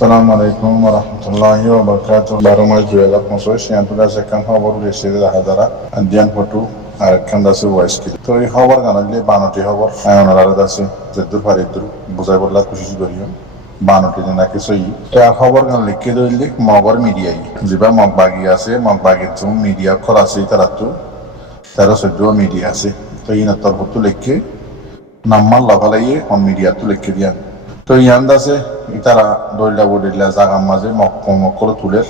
Assalamu alaikum warahmatullahi wabarakatuh. Baru mai jual masuk yang tu dah sekarang khawar resi dah hadara. Andian foto akan dah sebuah skill. तो ये खबर गाना ले बानोटी खबर आया नाला dah se जद्दुर फारिदुर बुझाई बोला कोशिश करियो बानोटी जना के सही तो ये खबर गाना लिखे दो ले मगर मीडिया ही जिबा मबागी आसे मबागी तुम मीडिया खोला से तरह तेरा सज्जो मीडिया से तो ये नतर फोटो लिखे नम्मल लगा ये हम मीडिया तो लिखे दिया तो ইয়ান্দা আছে ইতারা দইলা বডিলা জাগার মাঝে মক্কম করে তুলে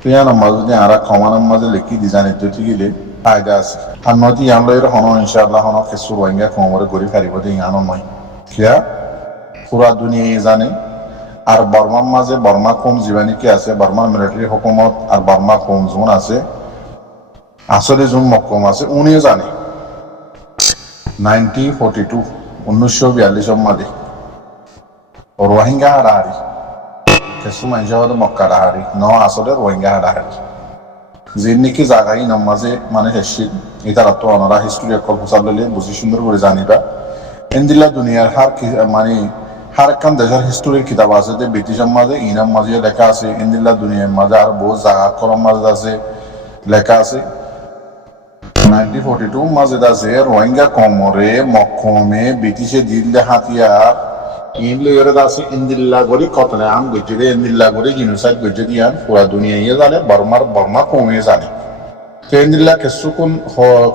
তো ইয়ার মাঝে যে আরা খাওয়ানোর মাঝে লিখি ডিজাইনের তো ঠিকইলে ফায়দা আছে আর নদী আমরা এর হন ইনশাআল্লাহ হন কিছু রোহিঙ্গা কমরে গরি ফারিব দে ইয়ানো নয় কিয়া পুরা দুনিয়া জানে আর বর্মার মাঝে বর্মা কম জীবানী কি আছে বর্মার মিলিটারি হুকুমত আর বর্মা কম জোন আছে আসলে জোন মক্কম আছে উনিও জানে 1942 1942 মাঝে Rohingya hari, kesuman jauh Mokkah hari, no asal Rohingya hari. Zini ki zaga ini namanya mana hesit, itu ratu anara history ekor pusat lele, buzi sundur berizani ba. Endilla dunia har kan dasar history kita bahasa de British namanya, ini namanya leka ase, endilla dunia namanya har bahut zaga koram namanya ase, leka ase. 1942 namanya ase Rohingya komore, Mokkome, British dille hatiar. Ini luar dasi indillah gori kotne am gujde indillah gori genocide gujde dian pura dunia ini zane Burma kome zane. तो indillah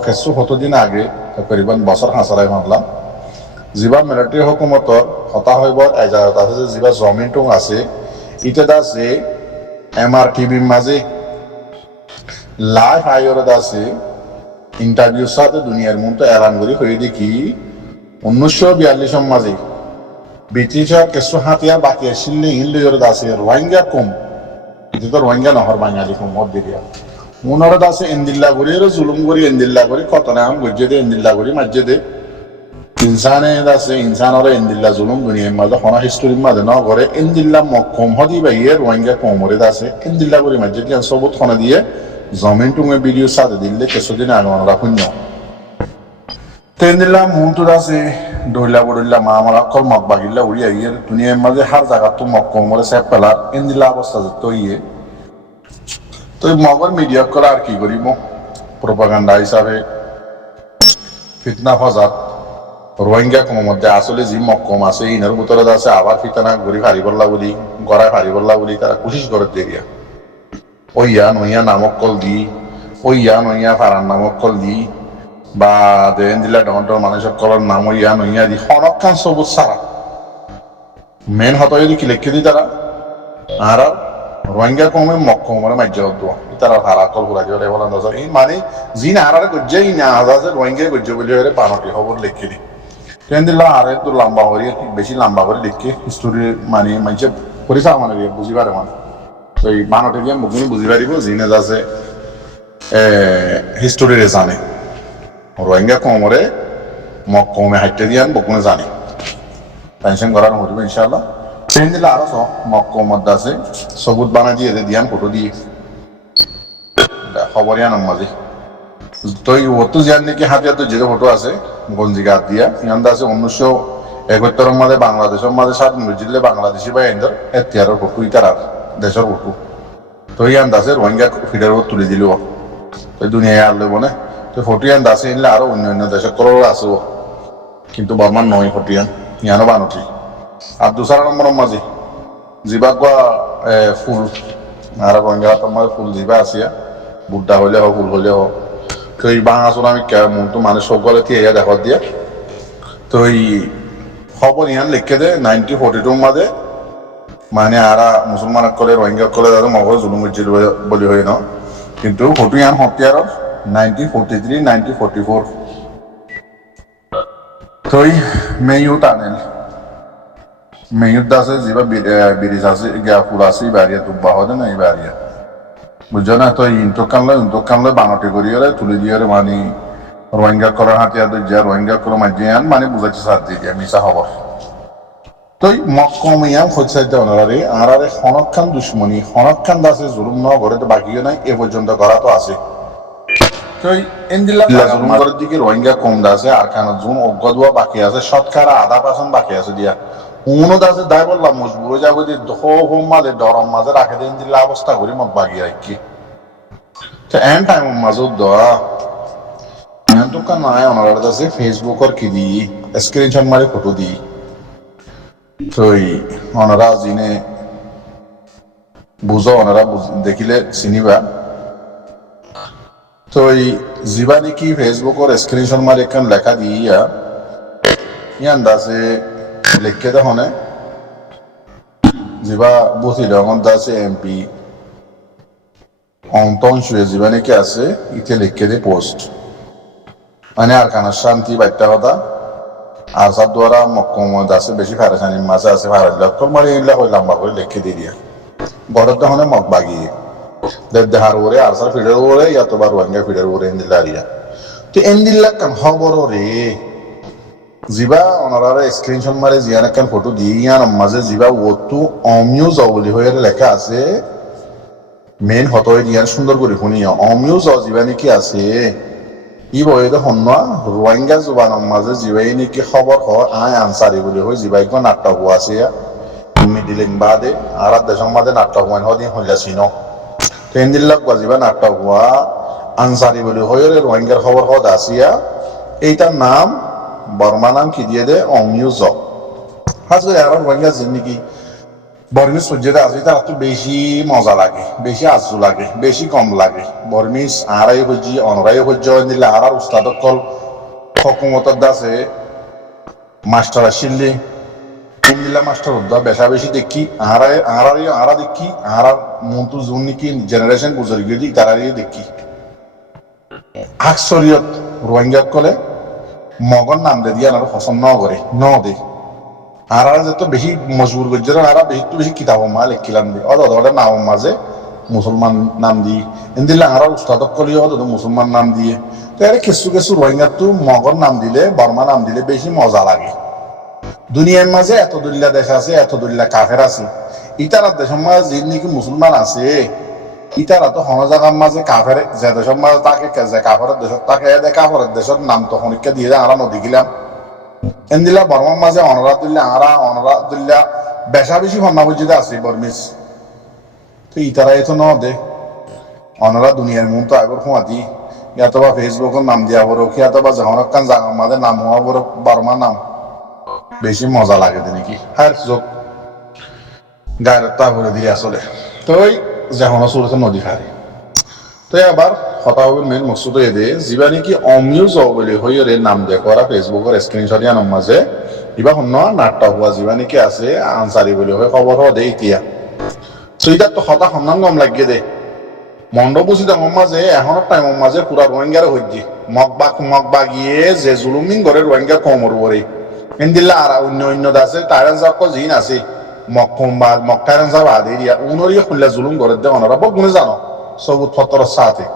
kesu hoto din age takriban basar hasalai mamla. Ziba military hukumator hota hoy bor ejarat ase ziba zamin tung ase ite dase MRTV maze live ayor dase interview sate duniyar munta elan gori hoye dekhi 1942 maze British kesu hatiar baki asile hindu yor dase Rohingya kum itu to Rohingya nahor Bangali kum mod diya unor dase indilla gori ro zulum gori indilla gori kotona am gujje de indilla gori majje de insane dase insanore indilla zulum duniya mazda hona history mazda na gore indilla mokkom hodi ba yer Rohingya kum ore dase indilla gori majje diyan sobut khona diye zamin tunge video sade dille kesu din agona rakhunyo Tendilla muntu dase doila bodilla maamala kol magbagilla uri ayer dunia maze har jaga tu mokkomore sepala indilla অবস্থা তো ইয়ে তো মগর media করা আর কি করিব propaganda হিসাবে ফিতনা ফাসাদ রোহিঙ্গা কোন মধ্যে আসলে জি মক্কম আছে ইনার ভিতরে আছে আবার ফিতনা গরি ফারি বল্লা বলি গড়ায় ফারি বল্লা বলি তারা কোশিশ করে দেরিয়া ওইয়া নইয়া নামক কল দি ওইয়া নইয়া ফারান নামক কল দি বা দেন দিলা ডন্টর মানুষের কলর নাম ইয়া নইয়া দি হনকান সবুজ সারা মেন হতো যদি কি লিখে দি তারা আর রোহিঙ্গা কমে মক্কমরে মাজ্জা দোয়া তারা ভাড়া কল পুরা জলে বলা নজর এই মানে জিন আরার গজ্জে ই না আজাজে রোহিঙ্গা গজ্জে বলি হরে পানটি খবর লিখে দি দেন দিলা আরে তো লম্বা হরি বেশি লম্বা করে লিখে হিস্টোরি মানে মাইজে পরিসা মানে বুঝিবারে মানে তো এই বানটি দিয়ে মুগুনি বুঝিবারিব জিনে যাচ্ছে হিস্টোরি রে জানে Rohingya komore mokkome hatte diyan bokune jani tension korar horibe inshallah tendila aro so mokkom dase sobut bana diye diyan photo diye khoboriya namazi to এই ওতো জাননে কি হাতিয়া তো যে ফটো আছে গঞ্জিগার দিয়া ইয়ান্দা আছে 1971 মধ্যে বাংলাদেশের মধ্যে স্বাধীন হয়েছিল বাংলাদেশি বা এন্ডার এতিয়ার ফটো ইতার দেশের ফটো তো ইয়ান্দা আছে রোহিঙ্গা ফিডার তুলে দিল তো দুনিয়ায় আর লইব না তো ফটিয়ান দাসে ইনলে আরো অন্য দেশে করো আছে কিন্তু বর্মান নয় ফটিয়ান ইয়ানো বানটি আর দুসরা নম্বর মাঝে জিবাগা ফুল আর রোহিঙ্গা তোমার ফুল জিবা আসিয়া বুদ্ধা হইলে হোক ফুল হইলে হোক তো এই বাংলাদেশ আমি কেমন তো মানে সকলে ইয়া দেখা দিয়া তো এই খবর ইয়ান লিখে দে 1942 মাঝে মানে আরা মুসলমান কলে রোহিঙ্গা কলে তাদের মগজ জুলুম হয়েছিল বলি হয় না কিন্তু photo Ian হতিয়ার 1943, 1944. Toy Mayut Anel Mayut does it, Ziba Birizasi, Gafurasi, Baria to Bahodan, Ibaria. Bujana to Intokamla Banategoriere, to the year money, Rohingya Korahatia, the Rohingya Koromajian, Mani Buzati, Misa Howard. Toy Mokkomian, who said the honorary, Arare Honokan Dushmoni, Honokan does his room no, or the Bagiana, Evo Jonda Gorato Asi. তো ইন্দিল্লা জুলুম করার দিকে রোহিঙ্গা কম আছে আর কেন June অজ্ঞদুয়া বাকি আছে শতকরা 0.5% বাকি আছে দিয়া উনো দাসে দাই বললাম মজবুর হয়ে যাবো যে হোম মাঝে ডরম মাঝে রাখে দিন দিল্লা অবস্থা করি মত বাগি আর কি তো এন টাইম মাঝে দেওয়া এখন তো কান নাই ওনার কাছে ফেসবুক কি দি স্ক্রিনশট মারি ফটো দি তো ওনারা জিনে বুঝো ওনারা দেখিলে চিনিবা তো জীবানী কি ফেসবুকের স্ক্রিনশট মারি একখান লেখা দিয়া ইয়ান দাসে লিখে দেখনে যিবা বুঝিল আমার দাসে এমপি অন্তন শুয়ে জীবানী কি আছে ইতে লিখে দিয়ে পোস্ট মানে আর কানা শান্তি বাচ্চা কথা আর সার দ্বারা মক্কম আছে বেশি ফারেসানির মাঝে আছে ফারাজ লক্ষ্য মারি এগুলা হয়ে লম্বা করে লিখে দিয়ে দিয়া ঘরের তখন মগ বাগিয়ে দেহার ওরে আর সার ফিডের ওরে ইয়াতোবার রোহিঙ্গা ফিডের ওরে এন্দিল্লা রিয়া তো এন্দিল্লা কান খবর রে জিবা ওনারা স্ক্রিনশট মারে জিয়ান একখান ফটো দিয়ে ইয়ান মাঝে জিবা ওটু অমিউজ বলি হয়ে লেখা আছে মেন হতই দিয়ান সুন্দর করে শুনিয়া অমিউজ জিবা নাকি আছে ই বই তো হন্যা রোহিঙ্গা জুবানৰ মাঝে জিবাই নাকি খবর হয় আয় আনসারি বলি হয় জিবাই কোন নাট্য হওয়া আছে মিডিলিং বাদে আর দেশের মাঝে নাট্য হওয়া হদিন হইলাছি ন তেন্দিল্লাক বাজিবা নাট্য হওয়া আনসারি বলি হয় রোহিঙ্গার খবর হদ আসিয়া এইটার নাম বর্মা নাম কি দিয়ে দে অমিউজ হাজ করে আর রোহিঙ্গা জিন্দিগি বর্মিস সহ্যতা আছে তার একটু বেশি মজা লাগে বেশি আজু লাগে বেশি কম লাগে বর্মিস আড়াই হজ্জি অনরাই হজ্জ দিলে আর উস্তাদ কল হকুমতর দাসে মাস্টার আসিল্লি দিল্লা মাস্টার উদ্দা বেশা বেশি দেখি আরা দেখি আর মন্তু জুন নাকি জেনারেশন গুজরি গিয়ে তারাই দেখি আকসরিয়ত রোহিঙ্গা কলে মগর নাম দে দিয়ে আর পছন্দ ন করে ন দে আর যত বেশি মজবুর করছে আর বেশি কিতাব মা লেখিলাম দি অদা নাম মাঝে মুসলমান নাম দি এদিল্লা আর উস্তাদক কলিও অত মুসলমান নাম দিয়ে তো এর কিছু রোহিঙ্গা তো মগর নাম দিলে বর্মা নাম দিলে বেশি মজা লাগে দুনিয়ার মাঝে এত দুল্লা দেশ আছে এত দুল্লা কাফের আছে ইতারা দেশের মাঝে যে নাকি মুসলমান আছে ইতারা তো হন জায়গার মাঝে কাফের যে দেশের মাঝে তাকে যে কাফের দেশ তাকে কাফের দেশের নাম তো হনিকা দিয়ে আমরা নদী গেলাম এন্দিলা বর্মার মাঝে অনরাদুল্লাহ বেশা বেশি হন্না বুঝিতে আছে বর্মিস তো ইতারা এত ন দে অনরা দুনিয়ার মন তো আগর খুঁয়াতি ইয়াতবা ফেসবুকের নাম দিয়া বড় ইয়াতবা যখন কান জাগার মাঝে নাম হওয়া বড় বর্মা নাম বেশি মজা লাগে নাকি হার যোগ গায়ের তা ভরে দিয়ে আসলে তো ওই যখন সুরতে নদী ফারে তো আবার হতাহবের মেন মকসুদ এদে যিবা নাকি অমিউজ বলে হইরে নাম দেখরা ফেসবুকের স্ক্রিনশট ইয়ানোর মাঝে ইবা হন্য নাট্য হওয়া যিবা নাকি আছে আনসারি বলে হয় খবর হওয়া দে ইতিয়া তো ইতার তো হতা সন্ধান গম লাগিয়ে দে মন্ড বুঝি ডাঙর মাঝে এখনো টাইমের মাঝে পুরা রোহিঙ্গারে হইজি মগ বাগিয়ে যে জুলুমিন করে রোহিঙ্গা কমর বরে এন্দিল্লা আর অন্য দাসে টাইরান সাহ জিন আছে মক টাইরান সাহ আদে দিয়া উনরিয়ে খুললে জুলুম করে দে ওনারা বগুনে জানো সবুত ফতর সাথে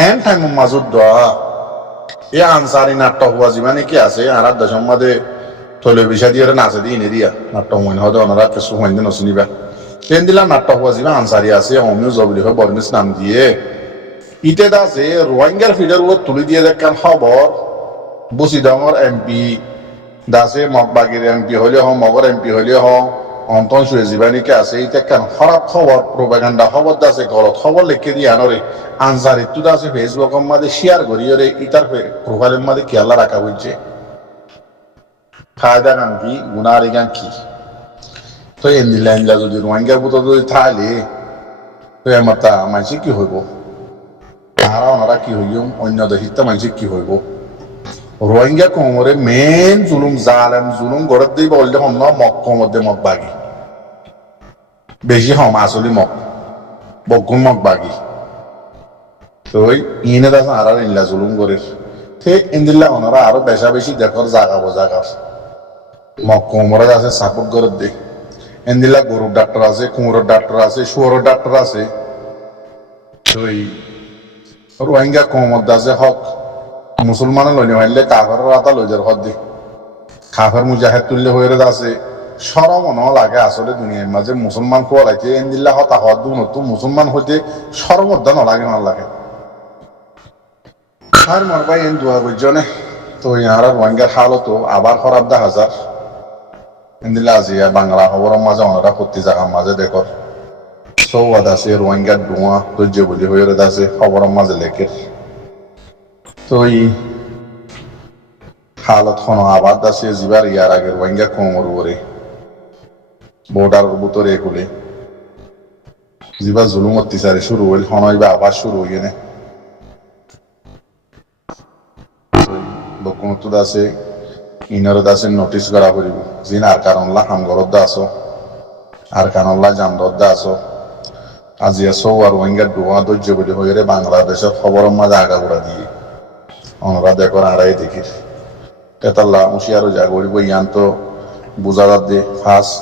এন টাইমের মাজুদ দেওয়া এ আনসারি নাট্য হওয়া যিবা নাকি আছে আর দেশের মাঝে তৈল বিষা দিয়ে নাচে দিয়ে এনে দিয়া নাট্য হইন হয়তো ওনারা কিছু হইন নচিনিবা ট্রেন দিলা নাট্য হওয়া যিবা আনসারি আছে অমিউজ বুলি হয় বর্মিস নাম দিয়ে ইতে দাসে রোহিঙ্গার ফিডার ও তুলি দিয়ে দেখান খবর বুসি ডাঙর এমপি দাসে মগবাগির এমপি হলে হোক মগর এমপি হলে হোক অন্তন শুয়ে যিবা নাকি আছে ইতে কেন খারাপ খবর প্রোপাগান্ডা খবর দাসে গলত খবর লিখে দিয়ে আনরে আনসারি তো দাসে ফেসবুকের মাঝে শেয়ার করিয়ে ইতার প্রোফাইলের মাঝে খেয়াল রাখা হয়েছে ফায়দা গান কি গুনারি গান কি তো এন্দিলা যদি রোহিঙ্গার বুতো যদি থাকলে তো আমার তা মানসি কি হইব তারা ওনারা কি হইম অন্য দেশিত মানসি কি হইব রোহিঙ্গা কোমরে মেন জুলুম জালেম জুলুম গড়ত দিয়ে বললে হন্য মগ কোমরে মগ বাগি বেশি হম আসলি মগ বগুন মগ বাগি তো ইনে দাস আর ইল্লা জুলুম করে ঠিক ইন্দিল্লা ওনারা আরো বেশা বেশি দেখর জাগার মগ কোমরে আছে সাপোর্ট করে দেয় এন্দিল্লা গরুর ডাক্তার আছে কুমোরের ডাক্তার আছে শুয়োরের ডাক্তার আছে তো রোহিঙ্গা কোমর দাসে হক মুসলমানের লইনে মারলে কাফের রাতা লইজার হদ দি কাফের মুজাহিদ তুললে হয়ে আছে সরম ন লাগে আসলে দুনিয়ার মাঝে মুসলমান কোয়ালাইতে এন্দিল্লা হতা হদ নতুন মুসলমান হইতে সরম অধ্যা নলাগে না লাগে আর মোর ভাই এন দোয়া বুঝজনে তো ইয়ারা রোহিঙ্গার হালতো আবার খারাপ দেখা যার ইন্দিলা আজিয়া বাংলা খবরের মাঝে ওনারা করতে জায়গার মাঝে দেখর সৌয়াদ আছে রোহিঙ্গার ডোয়া ধৈর্য বলি হয়ে আছে খবরের মাঝে লেখে তো এই হালত খন আবাদ আছে যিবার ইয়ার আগে রোহিঙ্গা কোমর উপরে বর্ডার ভিতরে এগুলি যিবার জুলুম অত্যাচারে শুরু হইল হনইবা আবার শুরু হইয়ে নে বকুমত আছে ইনারত আছে নোটিস করা করিব যিন আর কারণলা হামগরত দা আছো আর কারণলা জামদত দা আছো আজি আছো আর রোহিঙ্গা ডোয়া ধৈর্য বলি হয়ে বাংলাদেশের খবরের মাঝে আগাগোড়া দিয়ে ওনারা দেখো আড়াই দেখি তেতাল্লা হুঁশিয়ারও যা করিব ইয়ান তো বুঝা দে ফার্স্ট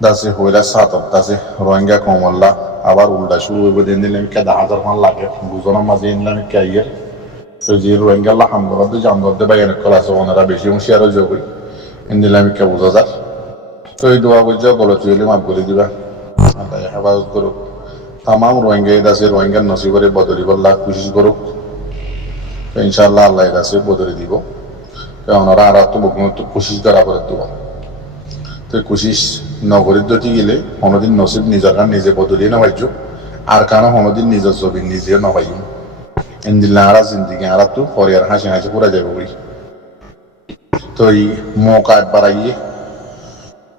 দাসে হইলা সাতত দাসে রোহিঙ্গা কমল্লা আবার উল্টা শুরু হইব দিন দিন আমি কেদা হাজার মান লাগে বুঝনের মাঝে ইনলাম কাইয়ের তো যে রোহিঙ্গা হাম করতে জাম করতে বাইরে কলা আছে ওনারা বেশি হুঁশিয়ারও যোগ করি ইনদিলাম কে বুঝা যার তো এই দোয়া বুঝাও গলত হইলে মাফ করে দিবা আল্লাহ হেফাজত করুক তাম রোহিঙ্গা দাসে রোহিঙ্গার নসিবরে বদলি বল্লা কোশিশ করুক ইনশাআল্লাহ আল্লাহ দাসে বদলি দিব ওনারা আর তো বকুমত কোশিশ করা করে দিব তো কোশিশ নগরীর দতি গেলে কোনোদিন নসিব নিজের গান নিজে বদলিয়ে নবাইজ আর কারণ কোনোদিন নিজের ছবি নিজে নবাইম ইন্দিল্লা আরা জিন্দিগি আরা তো পরিয়ার হাসি হাসি পুরা যাবে বই তো এই মৌকা একবার আইয়ে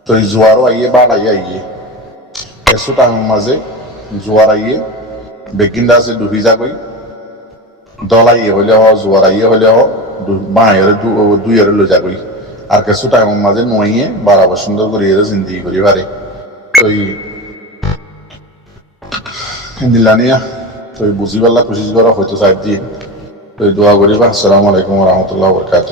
তো এই জোয়ারও আইয়ে বাড়াই আইয়ে এসো টাইমের মাঝে জোয়ার আইয়ে বেগিন্দা আছে ডুবি যাবই দল আইয়ে হইলে হ জোয়ার আইয়ে হইলে হ বাঁয়ের দুইয়ের লো যাবই আর কিছু টাইমের মাঝে নইয়ে বাড়াবার সুন্দর করে জিন্দিগি করি পারে তো দিলানিয়া তো বুঝিবাল্লা কোশিশ করা হয়তো চাই দিন তো দোয়া করিবা আসসালামু আলাইকুম রহমতুল্লাহ বরকাত